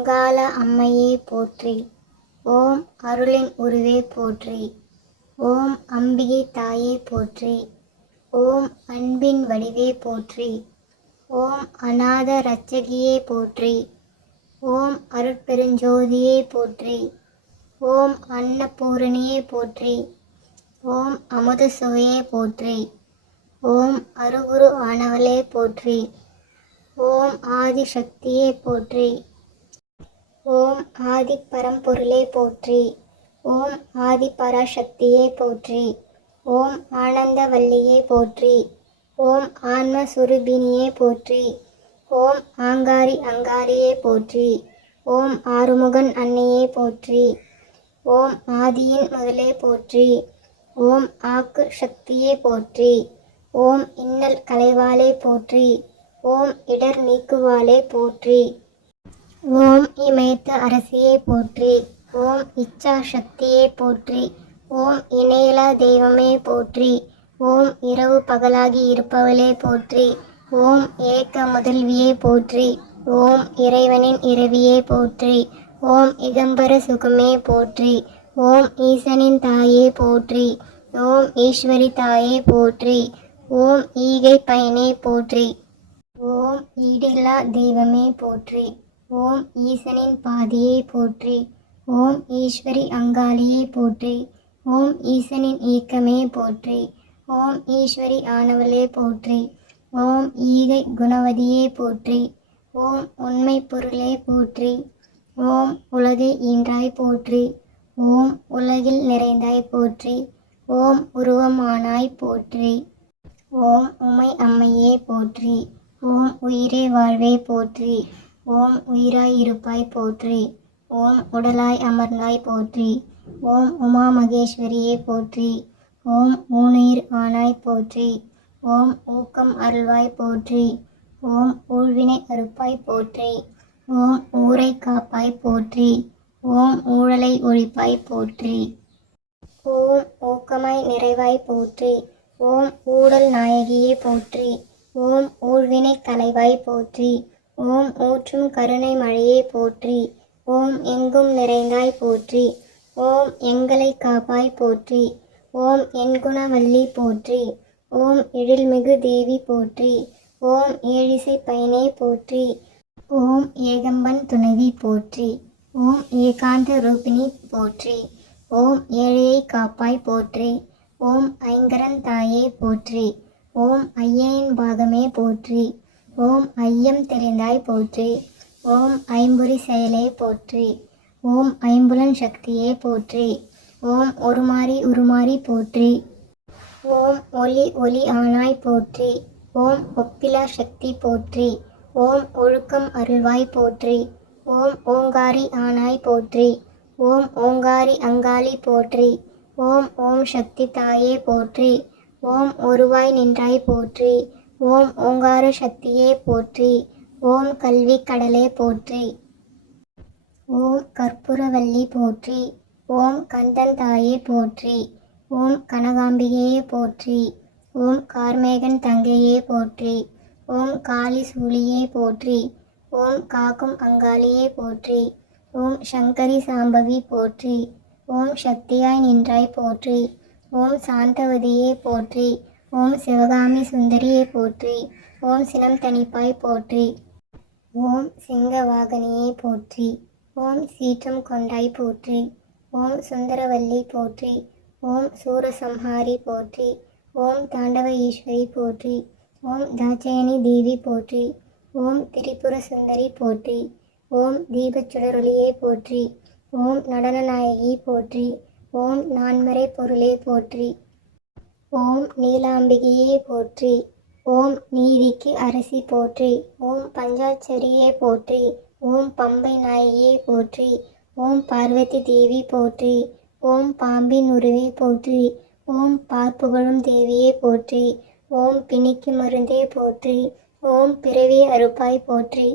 அங்காள அம்மையே போற்றி. ஓம் அருளின் உருவே போற்றி. ஓம் அம்பிகை தாயே போற்றி. ஓம் அன்பின் வடிவே போற்றி. ஓம் அநாத இரட்சகியே போற்றி. ஓம் அருட்பெருஞ்சோதியே போற்றி. ஓம் அன்னபூரணியே போற்றி. ஓம் அமுத சுவையே போற்றி. ஓம் அருகுரு ஆனவளே போற்றி. ஓம் ஆதிசக்தியே போற்றி. ஓம் ஆதி பரம்பொருளே போற்றி. ஓம் ஆதி பராசக்தியே போற்றி. ஓம் ஆனந்தவல்லியே போற்றி. ஓம் ஆன்மஸ்வரூபிணியே போற்றி. ஓம் ஆங்காரி அங்காரியே போற்றி. ஓம் ஆறுமுகன் அன்னையே போற்றி. ஓம் ஆதியின் முதலே போற்றி. ஓம் ஆக்கு சக்தியே போற்றி. ஓம் இன்னல் களைவாளே போற்றி. ஓம் இடர் நீக்குவாளே போற்றி. ஓம் இமயத்து அரசியே போற்றி. ஓம் இச்சா சக்தியே போற்றி. ஓம் இணையலா தெய்வமே போற்றி. ஓம் இரவு பகலாகி இருப்பவளே போற்றி. ஓம் ஏக்க முதல்வியே போற்றி. ஓம் இறைவனின் இரவியே போற்றி. ஓம் இகம்பர சுகமே போற்றி. ஓம் ஈசனின் தாயே போற்றி. ஓம் ஈஸ்வரி தாயே போற்றி. ஓம் ஈகை பயனே போற்றி. ஓம் ஈடில்லா தெய்வமே போற்றி. ஓம் ஈசனின் பாதியே போற்றி. ஓம் ஈஸ்வரி அங்காளியே போற்றி. ஓம் ஈசனின் ஈக்கமே போற்றி. ஓம் ஈஸ்வரி ஆனவளே போற்றி. ஓம் ஈகை குணவதியே போற்றி. ஓம் உண்மை பொருளே போற்றி. ஓம் உலகை ஈன்றாய் போற்றி. ஓம் உலகில் நிறைந்தாய் போற்றி. ஓம் உருவமானாய் போற்றி. ஓம் உமை அம்மையே போற்றி. ஓம் உயிரே வாழ்வே போற்றி. ஓம் உயிராய் இருப்பாய் போற்றி. ஓம் உடலாய் அமர்ந்தாய் போற்றி. ஓம் உமா மகேஸ்வரியே போற்றி. ஓம் ஊனுயிர் ஆனாய் போற்றி. ஓம் ஊக்கம் அருள்வாய் போற்றி. ஓம் ஊழ்வினை அறுப்பாய் போற்றி. ஓம் ஊரை காப்பாய் போற்றி. ஓம் ஊழலை ஒழிப்பாய் போற்றி. ஓம் ஊக்கமாய் நிறைவாய் போற்றி. ஓம் ஊடல் நாயகியே போற்றி. ஓம் ஊழ்வினை களைவாய் போற்றி. ஓம் ஊற்றும் கருணை மழையே போற்றி. ஓம் எங்கும் நிறைந்தாய் போற்றி. ஓம் எங்களை காப்பாய் போற்றி. ஓம் எண்குணவல்லி போற்றி. ஓம் எழில்மிகு தேவி போற்றி. ஓம் ஏழிசை பயனே போற்றி. ஓம் ஏகம்பன் துணைவி போற்றி. ஓம் ஏகாந்த ரூபிணி போற்றி. ஓம் ஏழையை காப்பாய் போற்றி. ஓம் ஐங்கரன் தாயே போற்றி. ஓம் ஐயனின் பாகமே போற்றி. ஓம் ஐயம் தெளிந்தாய் போற்றி. ஓம் ஐம்பொறி செயலே போற்றி. ஓம் ஐம்புலன் சக்தியே போற்றி. ஓம் ஒருமாறி உருமாறி போற்றி. ஓம் ஒளி ஒளி ஆனாய் போற்றி. ஓம் ஒப்பிலா சக்தி போற்றி. ஓம் ஒழுக்கம் அருள்வாய் போற்றி. ஓம் ஓங்காரி ஆனாய் போற்றி. ஓம் ஓங்காரி அங்காளி போற்றி. ஓம் ஓம் சக்தி தாயே போற்றி. ஓம் ஒருவாய் நின்றாய் போற்றி. ஓம் ஓங்கார சக்தியே போற்றி. ஓம் கல்வி கடலே போற்றி. ஓம் கற்பூரவல்லி போற்றி. ஓம் கந்தன் தாயே போற்றி. ஓம் கனகாம்பிகையே போற்றி. ஓம் கார்மேகன் தங்கையே போற்றி. ஓம் காளி சூலியே போற்றி. ஓம் காக்கும் அங்காளியே போற்றி. ஓம் சங்கரி சாம்பவி போற்றி. ஓம் சக்தியாய் நின்றாய் போற்றி. ஓம் சாந்தவதியே போற்றி. ஓம் சிவகாமி சுந்தரியே போற்றி. ஓம் சினம் தணிப்பாய் போற்றி. ஓம் சிங்கவாகனியே போற்றி. ஓம் சீற்றம் கொண்டாய் போற்றி. ஓம் சுந்தரவல்லி போற்றி. ஓம் சூரசம்ஹாரி போற்றி. ஓம் தாண்டவ ஈஸ்வரி போற்றி. ஓம் தாட்சயணி தேவி போற்றி. ஓம் திரிபுர சுந்தரி போற்றி. ஓம் தீபச்சுடரொளியே போற்றி. ஓம் நடனநாயகி போற்றி. ஓம் நான்மறை பொருளே போற்றி. ஓம் நீலாம்பிகையே போற்றி. ஓம் நீதிக்கு அரசி போற்றி. ஓம் பஞ்சாட்சரியே போற்றி. ஓம் பம்பை நாயகியே போற்றி. ஓம் பார்வதி தேவி போற்றி. ஓம் பாம்பின் உருவே போற்றி. ஓம் பார்ப்புகழும் தேவியே போற்றி. ஓம் பிணிக்கு மருந்தே போற்றி. ஓம் பிறவி அறுப்பாய் போற்றி.